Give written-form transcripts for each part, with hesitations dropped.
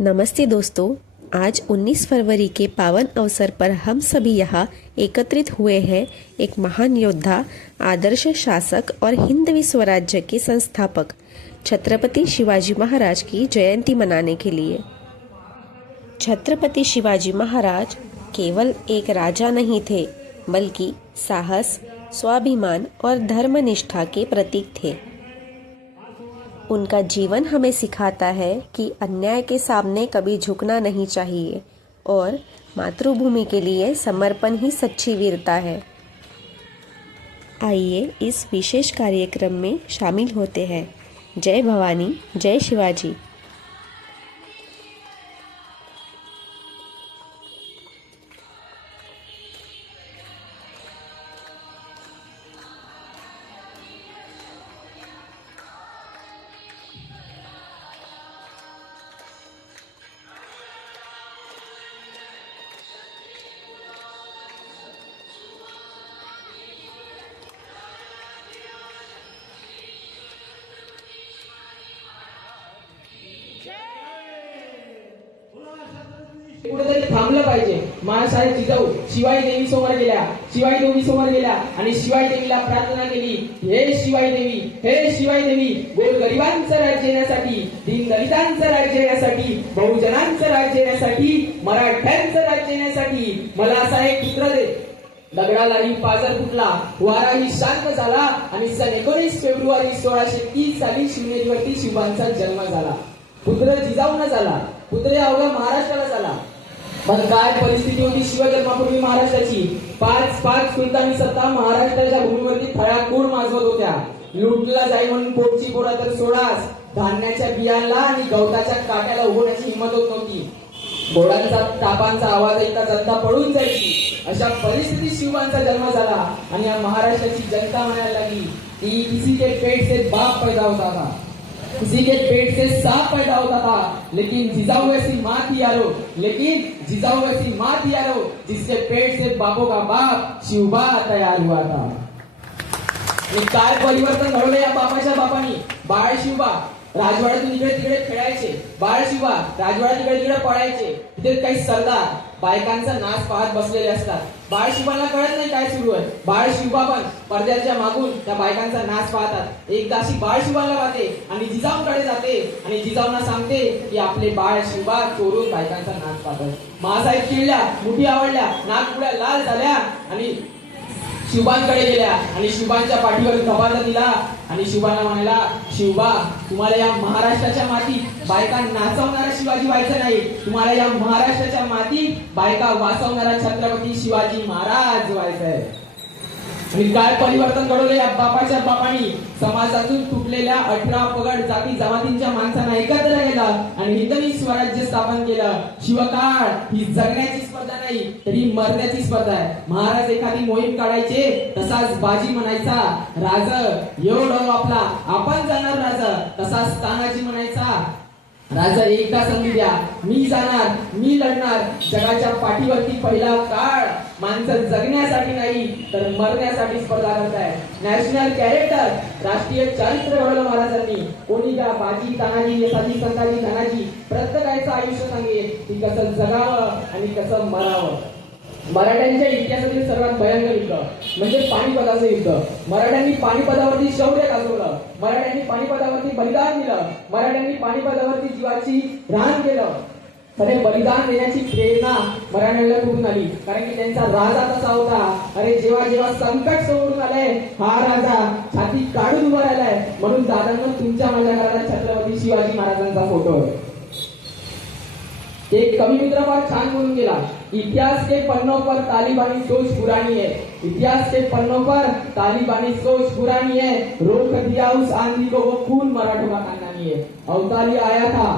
नमस्ते दोस्तों। आज 19 फरवरी के पावन अवसर पर हम सभी यहाँ एकत्रित हुए हैं एक महान योद्धा, आदर्श शासक और हिंदवी स्वराज्य के संस्थापक छत्रपति शिवाजी महाराज की जयंती मनाने के लिए। छत्रपति शिवाजी महाराज केवल एक राजा नहीं थे, बल्कि साहस, स्वाभिमान और धर्मनिष्ठा के प्रतीक थे। उनका जीवन हमें सिखाता है कि अन्याय के सामने कभी झुकना नहीं चाहिए और मातृभूमि के लिए समर्पण ही सच्ची वीरता है। आइए इस विशेष कार्यक्रम में शामिल होते हैं। जय भवानी, जय शिवाजी। कुठेतरी थांबलं पाहिजे। महाराष्ट्रात जिजाऊ शिवाई देवी समोर गेल्या, शिवाई देवी समोर गेल्या आणि शिवाई देवीला प्रार्थना केली, हे शिवाई देवी, हे शिवाई देवी, गोरगरिबांचं राज्य येण्यासाठी, दीनदलितांचं राज्य येण्यासाठी, बहुजनांचं राज्य येण्यासाठी, मराठ्यांचं राज्य येण्यासाठी मला असा एक पुत्र दे। दगडालाही पाजर फुटला, वाराही शांत झाला आणि सन 19 फेब्रुवारी 1630 साली शिवनेरीवरती शिवांचा जन्म झाला। पुत्र जिजाऊंना झाला, पुत्र अवघ्या महाराष्ट्राला झाला। पण काय परिस्थिती होती शिवजन्मापूर्वी महाराष्ट्राची? पाच सुलतानी सत्ता महाराष्ट्राच्या भूमीवरती थळाकूळ माजवत होत्या। लुटला जाई म्हणून पोटची पोरा तर सोडास, धान्याच्या बियांना आणि गवताच्या काट्याला उगवण्याची हिंमत होत नव्हती। घोड्यांचा तापांचा आवाज ऐका जनता पळून जायची। अशा परिस्थितीत शिवांचा जन्म झाला आणि या महाराष्ट्राची जनता म्हणायला लागली की किसी के पेट से बाप पैदा होता था, किसी के पेट से सांप पैदा होता था, लेकिन जिजाऊ ऐसी माँ थी यारो, लेकिन जिजाऊ ऐसी माँ थी यारो, जिसके पेट से बापों का बाप शिवबा तैयार हुआ था। काय परिवर्तन घडवलं या बापाच्या बापानी। बाळ शिवबा राजवाड्यातून इकडे तिकडे खेळायचे, बाळ शिवबा राजवाड्यात इकडे तिकडे पळायचे। तिथे काही सरदार बायकांचा नाच पाहत बसलेले असतात। बाळ शिवबाला कळत नाही काय सुरू आहे। बाळ शिवबा पण पडद्याच्या मागून त्या बायकांचा नाच पाहतात। एकदाशी बाळ शिवबाला पाहते आणि जिजाऊंकडे जाते आणि जिजाऊंना सांगते की आपले बाळ शिवबा चोरून बायकांचा नाच पाहतात। महासाहेब चिडल्या, मुठी आवडल्या, नाकपुड्या लाल झाल्या आणि शिवबांकडे गेल्या आणि शिवबांच्या पाठीवर धबाका दिला आणि शिवबांना म्हणाला, शिवबा तुम्हाला या महाराष्ट्राच्या मातीत बायका नाचवणारा शिवाजी व्हायचं नाही, तुम्हाला या महाराष्ट्राच्या मातीत बायका वाचवणारा छत्रपती शिवाजी महाराज व्हायचं आहे। आणि काय परिवर्तन घडवले या बापाच्या बापानी। समाजातून तुटलेल्या 18 पगड जाती जमातींच्या माणसांना एकत्र केला आणि हिंदवी स्वराज्य स्थापन केलं। शिवकाळ ही जगण्याची स्पर्धा नाही तर ही मरण्याची स्पर्धा आहे। महाराज एखादी मोहीम काढायचे तसाच बाजी म्हणायचा राज, एवढं आपला आपण जाणार राज, तसाच तानाजी म्हणायचा राजा एकदा संधी द्या, मी जाणार, मी लढणार। जगाच्या पाठीवरती पहिला काळ माणसं जगण्यासाठी नाही तर मरण्यासाठी स्पर्धा करताय। नॅशनल कॅरेक्टर, राष्ट्रीय चारित्र्य घडवलं महाराजांनी। कोणी का बाजी, तानाजी, यसाजी, संताजी, धनाजी प्रत्येकाचं आयुष्य सांगे की कसं जगावं आणि कसं मरावं। मराठ्यांच्या इतिहासातील सर्वात भयंकर युद्ध म्हणजे पानिपताचं युद्ध। मराठ्यांनी पानिपतावरती शौर्य गाजवलं, मराठ्यांनी पानिपतावरती बलिदान दिलं, मराठ्यांनी पानिपतावरती जीवाची रान केलं। खरे बलिदान देण्याची प्रेरणा मराठ्यांना कुठून आली? कारण की त्यांचा राजा तसा होता। अरे जेव्हा जेव्हा संकट समोरून आलंय, हा राजा छाती काढून उभा राहिलाय। म्हणून दादांना तुमच्या माझ्या घरात छत्रपती शिवाजी महाराजांचा फोटो। एक कवि मित्र फार छान बोलून गेला, इतिहास के पन्नों पर तालिबानी सोच पुरानी है, इतिहास के पन्नों पर तालिबानी सोच पुरानी है, रोक दिया उस आंधी को वो खून मराठों का खानदानी है। अवताली आया था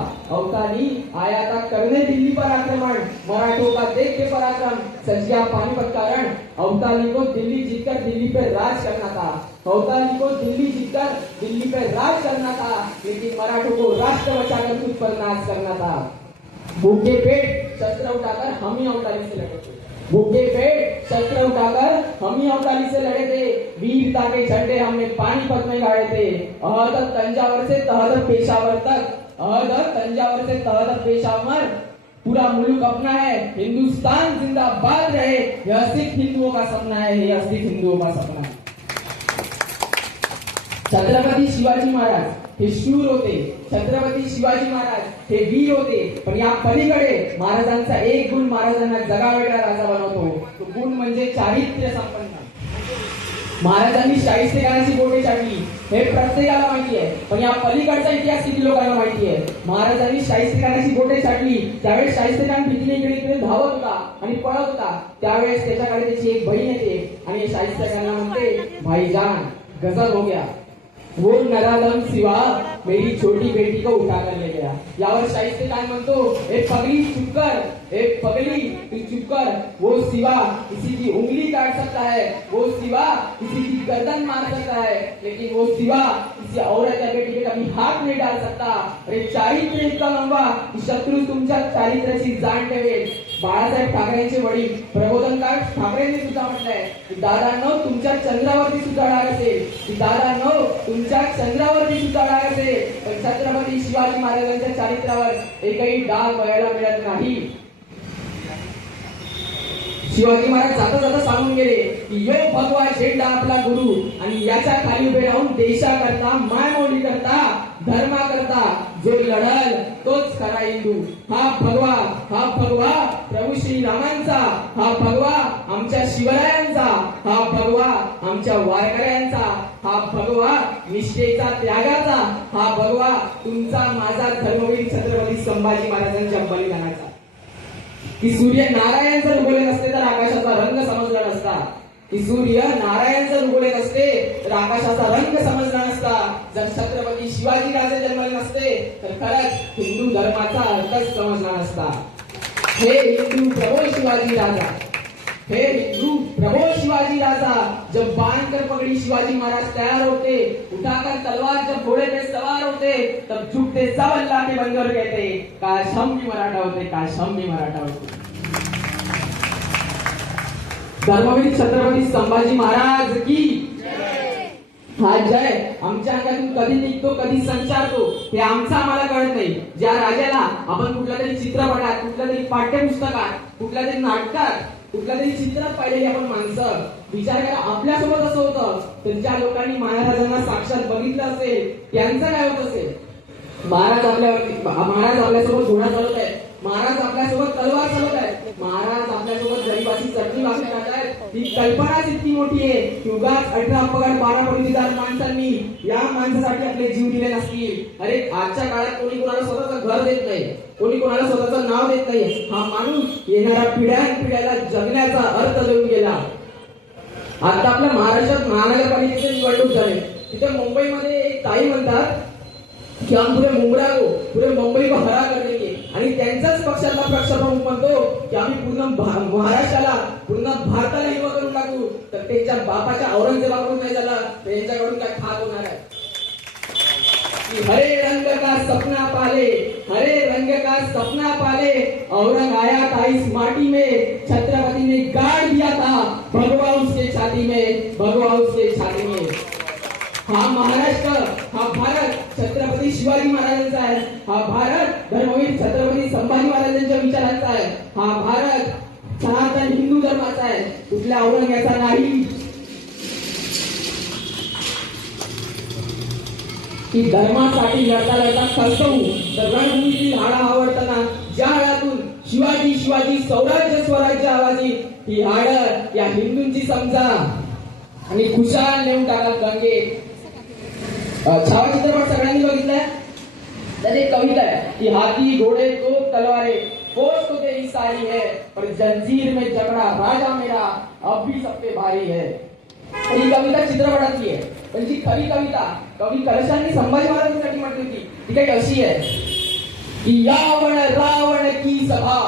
करने दिल्ली पर आक्रमण, मराठों का देख के पराक्रम सज गया पानीपत का रण। अवताली को दिल्ली जीतकर दिल्ली पे राज करना था, अवताली को दिल्ली जीतकर दिल्ली पे राज करना था, लेकिन मराठों को राष्ट्र बचाकर खुद पर नाश करना था। भूखे पेट शस्त्र उठाकर हम ही अवताली से लड़े थे, भूखे पेट शस्त्र उठाकर हम ही अवताली से लड़े थे। वीरता के झंडे हमने पानीपत में गाड़े थे। तंजावर से तहत पेशावर तक अहद तंजावर से तहद पेशावर, पूरा मुल्क अपना है, हिंदुस्तान जिंदाबाद रहे, यह सिख हिंदुओं का सपना है, यह सिख हिंदुओं का सपना है. छत्रपती शिवाजी महाराज हे शूर होते, छत्रपती शिवाजी महाराज हे वीर होते, पण या पलीकडे महाराजांचा एक गुण महाराजांना जगावेगळा राजा बनवतो. तो गुण म्हणजे चारित्र्य संपन्न. महाराजांनी शाहिस्तेखानाची बोटे छाटली हे प्रत्येकाला माहिती आहे, पण या पलीकडचा इतिहास किती लोकांना माहिती आहे. महाराजांनी शाहिस्तेखानाची बोटे छाटली त्यावेळेस शाहिस्तेखान भीतीने इकडे धावत होता आणि पळत होता. त्यावेळेस त्याच्याकडे त्याची एक बहीण येते आणि शाहिस्तेखानला म्हणते, भाईजान गजब हो गया, वो नराधम सिवा मेरी छोटी बेटी को उठा कर ले गया. यावर शाहिस्तेखान म्हणतो, ए पगली चुप कर, ए पगली तू चुप कर, वो सिवा किसी की उंगली काट सकता है, वो सिवा किसी की गर्दन मार सकता है, लेकिन वो सिवा किसी औरत या बेटी पे कभी हाथ नहीं डाल सकता. अरे चारित्र्य इतका लंबा की शत्रू तुमच्या चारित्र्याची जाण ठेवेल. बाळासाहेब ठाकरेंचे वडील प्रबोधनकार ठाकरेंनी सुद्धा म्हटलंय की दादांनो तुमच्या चंद्रावरती सुद्धा डाग असेल, की दादांनो तुमच्या चंद्रावरती सुद्धा डाग असेल, पण छत्रपती शिवाजी महाराजांच्या चारित्र्यावर एकही डाग बघायला मिळत नाही. शिवाजी महाराज जाता जाता सांगून गेले की यो भगवा झेंडा आपला गुरु, आणि याच्या खाली उभे राहून देशाकरता मायमोडी करता धर्मा करता जो लढल तोच खरा हिंदू. हा भगवा प्रभू श्रीरामांचा, हा भगवा आमच्या शिवरायांचा, हा भगवा आमच्या वारकऱ्यांचा, हा भगवा निष्ठेचा त्यागाचा, हा भगवा तुमचा माझा धर्मवीर छत्रपती संभाजी महाराजांच्या बलिदानाचा. की सूर्य नारायण जर उगवले नसते तर आकाशाचा रंग समजला नसता, की सूर्य नारायण जर उगवले नसते तर आकाशाचा रंग समजला नसता. जर छत्रपती शिवाजी राजे जन्मले नसते तर खरंच हिंदू धर्माचा अर्थच समजला नसता. हे हिंदू प्रभो शिवाजी राजा, हे हिंदू प्रभो शिवाजी राजा, जब बांध कर पगड़ी शिवाजी महाराज तैयार होते, उठाकर तलवार जब घोड़े पे सवार होते, तब झुकते सब अल्लाह के बंदे और कहते, काश हम भी मराठा होते, काश हम भी मराठा होते. धर्मवीर छत्रपती संभाजी महाराज की हा जय. आमच्या अंगातून कधी निघतो कधी संचारतो हे आमचं आम्हाला कळत नाही. ज्या राजाला आपण कुठल्या तरी चित्रपटात, कुठल्या तरी पाठ्यपुस्तकात, कुठल्या तरी नाटकात, कुठल्या तरी चित्रात पाहिलेली आपण माणसं, विचार करा आपल्यासोबत असं होतं तर ज्या लोकांनी महाराजांना साक्षात बघितलं असेल त्यांचं काय होत असेल. महाराज आपल्यासोबत घोडा चालवत आहेत, महाराज आपल्यासोबत तलवार चालवत आहेत, महाराज आपल्यासोबत गरीबाची चटणी भाकरी खात आहेत. ही कल्पनाच इतकी मोठी आहे की उगाच 18 पगार 12 पदवीदार माणसांनी या माणसासाठी आपले जीव दिले नसतील. अरे आजच्या काळात कोणी कोणाला स्वतःचं घर देत नाही, कोणी कोणाला स्वतःचं नाव देत नाही. हा माणूस येणाऱ्या पिढ्याला जगण्याचा अर्थ देऊन गेला. आता आपल्या महाराष्ट्रात महानगरपालिकेचे निवडणूक झाले, तिथे मुंबईमध्ये एक ताई म्हणतात की हम पूरे मुंबई को हरा कर देंगे, आणि त्यांचाच पक्षातला पक्षप्रमुख म्हणतो की आम्ही पूर्ण महाराष्ट्राला, पूर्ण भारताला हिरवा करून टाकू. तर त्यांच्या बापाच्या औरंगजेबाकडून काय झालं, त्यांच्याकडून काय ठाक होणार आहे. हरे रंग का सपना पाले, हरे रंग का सपना पाले, औरंग आया था इस माटी में, छत्रपति ने गाड़ दिया था भगवा उसके छाती में, भगवा उसके छाती में. हा महाराष्ट्र, हा भारत छत्रपती शिवाजी महाराजांचा आहे. हा भारत धर्मवीर छत्रपती संभाजी महाराजांच्या विचारांचा आहे. हा भारत सनातन हिंदू धर्माचा आहे, कुठल्या औरंगाचा नाही. की धर्मासाठी लढता लढता खचवू तर रणभूमीतील हाडा आवडताना ज्या हाडातून शिवाजी शिवाजी स्वराज्य स्वराज्य आवाजी, ही हाड या हिंदूंची समजा आणि खुशाल नेऊन टाकाल गंगेत. छावा चित्रपट सगळ्यांनी बघितलाय. तर एक कविता आहे की हाथी घोड़े तोप तलवारें फौज तो तेरी सारी है, पर जंजीर में जकड़ा राजा मेरा अब भी सब पे भारी है. ही कविता चित्रपटाची आहे, पण जी खरी कविता कवी कलशांनी संभाजी महाराजांसाठी म्हटली होती ती काही अशी आहे की यावण रावण की सभा,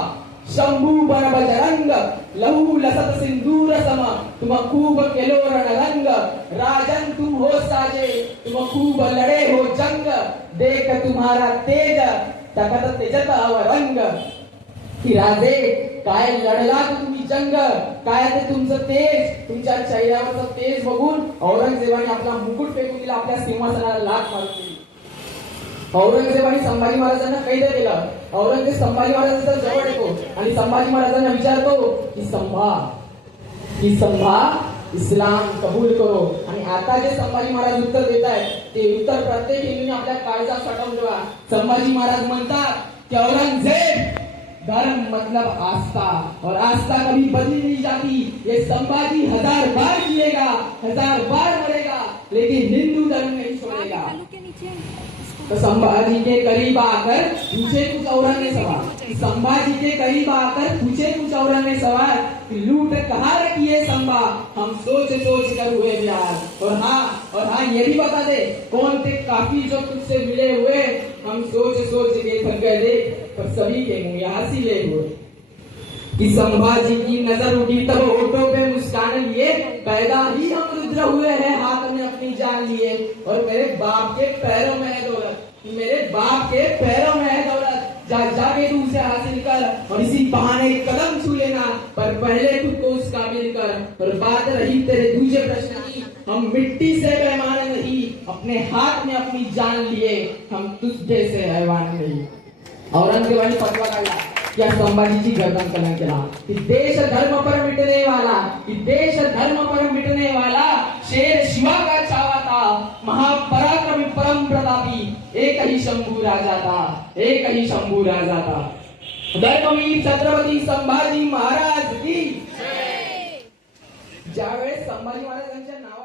शंभू बन बजरंग, लहू लसत सिंदूर सम, तुम खूब केलो रणरंग, राजन तुम हो साजे, तुम खूब लड़े हो जंग, देख तुम्हारा तेज तकत तेजत अवरंग. की राजे काय लढलात तुम्ही जंग, काय ते तुमचं तेज, तुमच्या चेहऱ्यावरचं तेज बघून औरंगजेबाने आपला मुकुट फेकून दिला, आपल्या सिंहासनाला लाथ मारून दिली. औरंगजेबाने संभाजी महाराजांना कैद केलं. औरंगजेब संभाजी महाराजांचा जवळ येतो आणि संभाजी महाराजांना विचारतो की संभा इस्लाम कबूल करो. आणि आता जे संभाजी महाराज उत्तर देत आहेत ते उत्तर प्रत्येक हिंदूने आपल्या काळजात साठवून ठेवा. संभाजी महाराज म्हणतात की औरंगजेब, धर्म मतलब आस्था और आस्था कभी बदली नहीं जाती. ये संभाजी 1000 बार जिएगा, 1000 बार मरेगा, लेकिन हिंदू धर्म नहीं छोड़ेगा. तो संभाजी के करीब आकर पूछे कुछ औरंग ने सवाल. संभाजी के करीब आकर पूछे कुछ औरंग ने सवाल कि लूट कहाँ रखी है संभा, हम सोच सोच कर हुए प्यार. और हाँ ये भी बता दे कौन थे काफी जो तुझसे मिले हुए, हम सोच सोच के थक गए थे पर सभी के मुंह यहाँ सिले हुए. कि संभाजी की नजर उठी तब होठों पे मुस्कान लिए, पैदा ही हम रुद्र हुए हैं, हाथ में अपनी जान लिए. और मेरे बाप के पैरों में है दौलत, मेरे बाप के पैरों में है दौलत, जाके तू उसे हासिल कर और इसी बहाने कदम छू लेना, पर पहले खुद को उस काबिल कर. और बात रही तेरे दूसरे प्रश्न की, हम मिट्टी से बेईमान नहीं, अपने हाथ में अपनी जान लिए, हम तुझ जैसे हैवान नहीं. औरंगजेबाने फतवा काढला या संभाजीची गर्दन कलंक केला. कि देश धर्म पर मिटने वाला, कि देश धर्म पर मिटने वाला शेर शिवा का छावा था, महापराक्रमी परम प्रतापी एक ही शंभू राजा था, एक ही शंभू राजा था. धर्मवीर छत्रपती संभाजी महाराज की. ज्यावेळेस संभाजी महाराजांच्या नावा